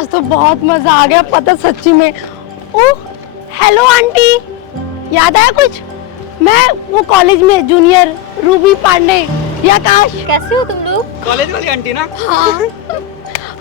आज तो बहुत मजा आ गया पता सच्ची में। ओह हेलो आंटी, याद आया कुछ? मैं वो कॉलेज में जूनियर रूबी पांडे या आकाश। कैसे हो तुम लोग? कॉलेज वाली आंटी ना? हाँ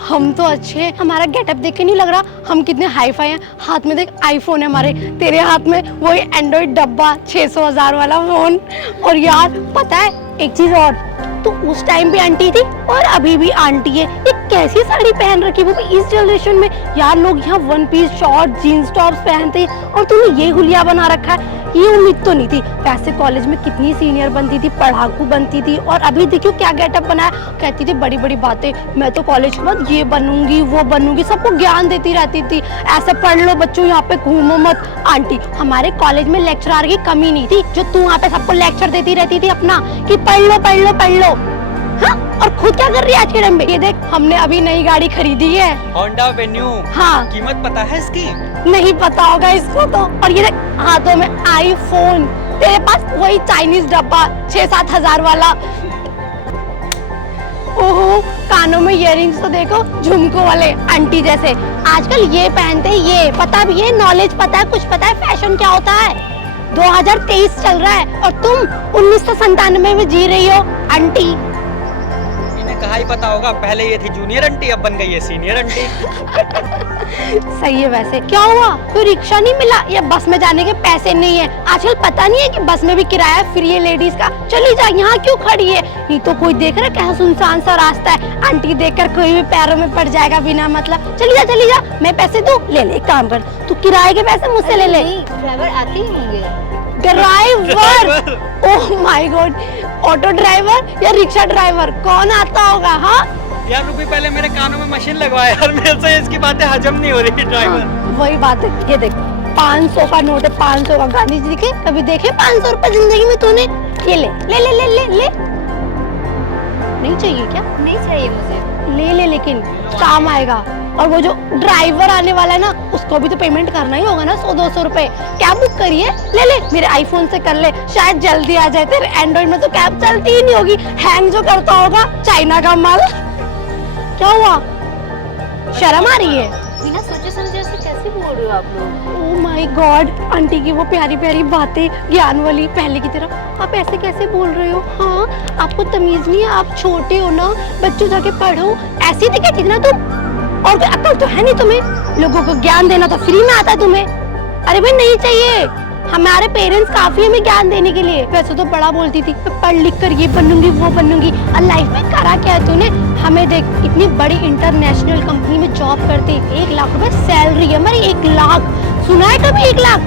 हम तो अच्छे हैं, हमारा गेटअप देख के नहीं लग रहा हम कितने हाई फाई हैं। हाथ में देख आईफोन है हमारे, तेरे हाथ में वही एंड्रॉइड डब्बा 600,000 वाला फोन। और यार पता है एक चीज और, तो उस टाइम भी आंटी थी और अभी भी आंटी है। ये कैसी साड़ी पहन रखी, वो भी इस जनरेशन में। यार लोग यहाँ one piece short jeans tops पहनते हैं और तूने ये हुलिया बना रखा है, ये उम्मीद तो नहीं थी। वैसे कॉलेज में कितनी सीनियर बनती थी, पढ़ाकू बनती थी, और अभी देखियो क्या गेटअप बनाया। कहती थी बड़ी बड़ी बातें, मैं तो कॉलेज के बाद ये बनूंगी वो बनूंगी, सबको ज्ञान देती रहती थी। ऐसे पढ़ लो बच्चों, यहाँ पे घूमो मत। आंटी हमारे कॉलेज में लेक्चरर की कमी नहीं थी, जो तू वहाँ पे सबको लेक्चर देती रहती थी अपना कि पढ़ लो पढ़ लो पढ़ लो। हाँ और खुद क्या कर रही है आज के टाइम पे? ये देख हमने अभी नई गाड़ी खरीदी है, होंडा वेन्यू। हाँ कीमत पता है इसकी? नहीं पता होगा इसको तो। और ये देख हाथों में आईफोन, तेरे पास वही चाइनीज डब्बा 6-7 हजार वाला। ओहो कानों में इयररिंग्स तो देखो झुमको वाले आंटी जैसे। आजकल ये पहनते हैं, ये पता भी है, नॉलेज पता है, कुछ पता है फैशन क्या होता है। 2023 चल रहा है और तुम 1997 में जी रही हो आंटी। कहा ही पता होगा, पहले ये थी जूनियर आंटी, अब बन गई है सीनियर आंटी। सही है। वैसे क्या हुआ, कोई रिक्शा नहीं मिला या बस में जाने के पैसे नहीं है? आजकल पता नहीं है कि बस में भी किराया फ्री है लेडीज का। चली जा, यहाँ क्यों खड़ी है? नहीं तो कोई देख रहा कैसा सुनसान सा रास्ता है, आंटी देखकर कोई भी पैरों में पड़ जाएगा बिना मतलब। चली जा, मैं पैसे दूं? ले ले, एक काम कर, तू किराए के पैसे मुझसे ले ले। ड्राइवर आते ही होंगे। Driver? Oh my God, auto driver या रिक्शा ड्राइवर कौन आता होगा? हाँ यार रुपी, पहले मेरे कानों में मशीन लगवाया यार, मेरे से इसकी बातें हजम नहीं हो रही। ड्राइवर हाँ, वही बात है। ये देख 500 का नोट है, 500 का। गांधी जी के कभी देखे 500 रुपए जिंदगी में तूने? ये ले ले ले ले ले ले। नहीं चाहिए क्या? नहीं चाहिए मुझे। ले ले, लेकिन काम आएगा। और वो जो ड्राइवर आने वाला है ना, उसको भी तो पेमेंट करना ही होगा ना, 100-200 रुपए। कैब बुक करिए, ले ले, मेरे आईफोन से कर ले, शायद जल्दी आ जाए। तेरे एंड्रॉइड में तो कैब चलती ही नहीं होगी, हैंग जो करता होगा चाइना का माल। क्या हुआ, शर्म आ रही है? बिना सोचे समझे ऐसे कैसे बोल रहे हो आप लोग? ओह माय गॉड, आंटी की वो प्यारी प्यारी बातें ज्ञान वाली पहले की तरह आप ऐसे कैसे बोल रहे हो? हाँ आपको तमीज नहीं है, आप छोटे हो ना, बच्चों जाके पढ़ो। ऐसी दिखती थी ना तुम, और कोई अक्ल तो है नहीं तुम्हें, लोगों को ज्ञान देना तो फ्री में आता है तुम्हें। अरे भाई नहीं चाहिए, हमारे पेरेंट्स काफी हमें ज्ञान देने के लिए। वैसे तो बड़ा बोलती थी पढ़ लिख कर ये बनूंगी वो बनूंगी, और लाइफ में करा क्या है तूने? हमें देख, इतनी बड़ी इंटरनेशनल कंपनी में जॉब करती, 1 लाख रुपए सैलरी है हमारी। 1 लाख सुना है कभी? 1 लाख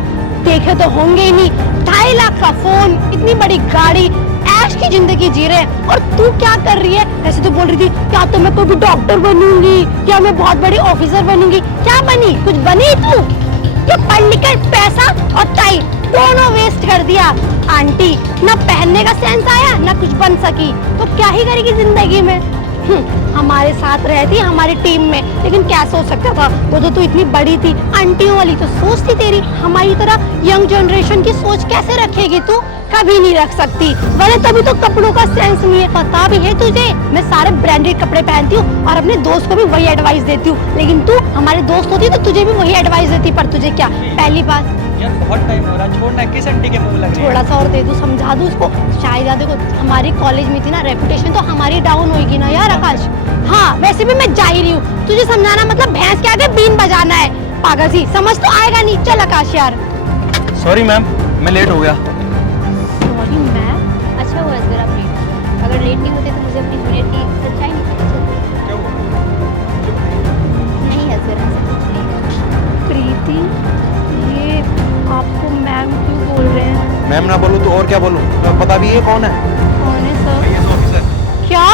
देखे तो होंगे ही नहीं। 2.5 लाख का फोन, इतनी बड़ी गाड़ी, ऐश की जिंदगी जी रहे हैं। और तू क्या कर रही है? ऐसे तो बोल रही थी क्या तो मैं कोई भी डॉक्टर बनूंगी, क्या मैं बहुत बड़ी ऑफिसर बनूंगी। क्या बनी? कुछ बनी तू? ये पढ़ लिख कर पैसा और टाइम दोनों वेस्ट कर दिया। आंटी ना पहनने का सेंस आया ना कुछ बन सकी, तो क्या ही करेगी जिंदगी में? हमारे साथ रहती हमारी टीम में, लेकिन क्या सोच सकता था, वो तो तू इतनी बड़ी थी। आंटियों वाली तो सोच थी तेरी, हमारी तरह यंग जनरेशन की सोच कैसे रखेगी तू? कभी नहीं रख सकती, वरना तभी तो कपड़ों का सेंस नहीं है। पता भी है तुझे, मैं सारे ब्रांडेड कपड़े पहनती हूँ और अपने दोस्त को भी वही एडवाइस देती हूँ, लेकिन तू हमारे दोस्त होती तो तुझे भी वही एडवाइस देती। पर तुझे क्या, पहली बात यार बहुत टाइम हो रहा, छोड़ना, किस आंटी के मुंह लग रही है? थोड़ा सा और दे दूं, समझा दूं उसको। शायद याद देखो हमारी कॉलेज में थी ना, रेपुटेशन तो हमारी डाउन होगी ना यार आकाश। हाँ वैसे भी मैं जा ही रही हूँ, तुझे समझाना मतलब भैंस के आगे बीन बजाना है, पागल सी, समझ तो आएगा नहीं। चल आकाश यार। सॉरी मैम, मैं लेट हो गया। Sorry ma'am? अच्छा हुआ इस बार आप लेट हो। अगर लेट नहीं होते तो मुझे अपनी जूनियर की सच्चाई नहीं पता चलती। क्यों? नहीं है सर, ऐसा कुछ नहीं है। प्रीति, ये आपको मैम क्यों बोल रहे हैं? मैम ना बोलूं तो और क्या बोलूं? पता भी है कौन है? कौन है सर? IAS officer. क्या?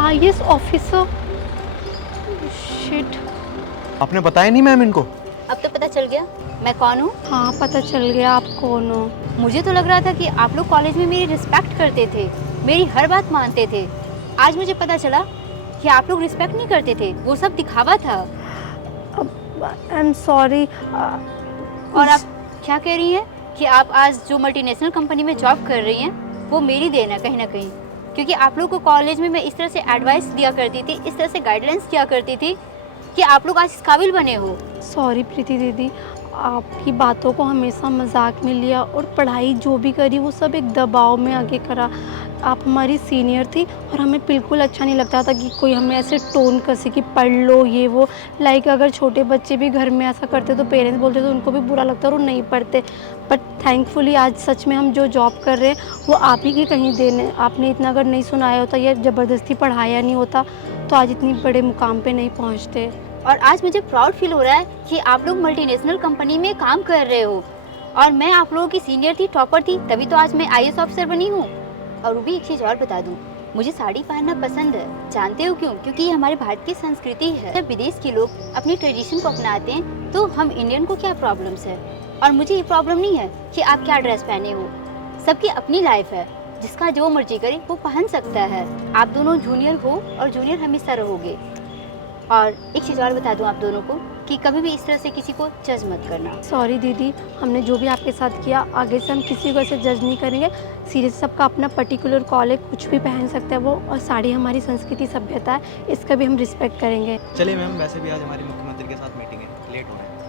IAS officer? शिट, आपने बताया नहीं मैम इनको? अब तो पता चल गया मैं कौन हूँ। हाँ पता चल गया आप कौन हो। मुझे तो लग रहा था कि आप लोग कॉलेज में मेरी रिस्पेक्ट करते थे, मेरी हर बात मानते थे। आज मुझे पता चला कि आप लोग रिस्पेक्ट नहीं करते थे, वो सब दिखावा था। I am sorry. और आप क्या कह रही हैं कि आप आज जो मल्टीनेशनल कंपनी में जॉब कर रही हैं वो मेरी देन है कहीं ना कहीं, क्योंकि आप लोग को कॉलेज में मैं इस तरह से एडवाइस दिया करती थी, इस तरह से गाइडलाइंस किया करती थी कि आप लोग आज इस काबिल बने हो। सॉरी प्रीति दीदी, आपकी बातों को हमेशा मजाक में लिया और पढ़ाई जो भी करी वो सब एक दबाव में आगे करा। आप हमारी सीनियर थी और हमें बिल्कुल अच्छा नहीं लगता था कि कोई हमें ऐसे टोन कसे कि पढ़ लो ये वो। लाइक अगर छोटे बच्चे भी घर में ऐसा करते तो पेरेंट्स बोलते तो उनको भी बुरा लगता और वो नहीं पढ़ते। बट थैंकफुली आज सच में हम जो जॉब कर रहे हैं वो आप ही की कहीं देने। आपने इतना अगर नहीं सुनाया होता या ज़बरदस्ती पढ़ाया नहीं होता तो आज इतनी बड़े मुकाम पे नहीं पहुँचते। और आज मुझे प्राउड फील हो रहा है कि आप लोग मल्टीनेशनल कंपनी में काम कर रहे हो और मैं आप लोगों की सीनियर थी, टॉपर थी, तभी तो आज मैं आईएएस ऑफिसर बनी हूँ। और वो भी एक चीज़ और बता दूँ, मुझे साड़ी पहनना पसंद है। जानते हो क्यों? क्योंकि ये हमारे भारत की संस्कृति है। जब विदेश के लोग अपनी ट्रेडिशन को अपनाते हैं तो हम इंडियन को क्या प्रॉब्लम्स है। और मुझे ये प्रॉब्लम नहीं है कि आप क्या ड्रेस पहने हो, सबकी अपनी लाइफ है, जिसका जो मर्जी करे वो पहन सकता है। आप दोनों जूनियर हो और जूनियर हमेशा रहोगे। और एक चीज़ और बता दूं आप दोनों को कि कभी भी इस तरह से किसी को जज मत करना। सॉरी दीदी, हमने जो भी आपके साथ किया आगे से हम किसी को ऐसे जज नहीं करेंगे। सीरियस, सबका अपना पर्टिकुलर कॉल है, कुछ भी पहन सकता है वो, और साड़ी हमारी संस्कृति सभ्यता है, इसका भी हम रिस्पेक्ट करेंगे। चलिए मैम, वैसे भी आज हमारी मुख्यमंत्री के साथ मीटिंग है, लेट हो रहे हैं।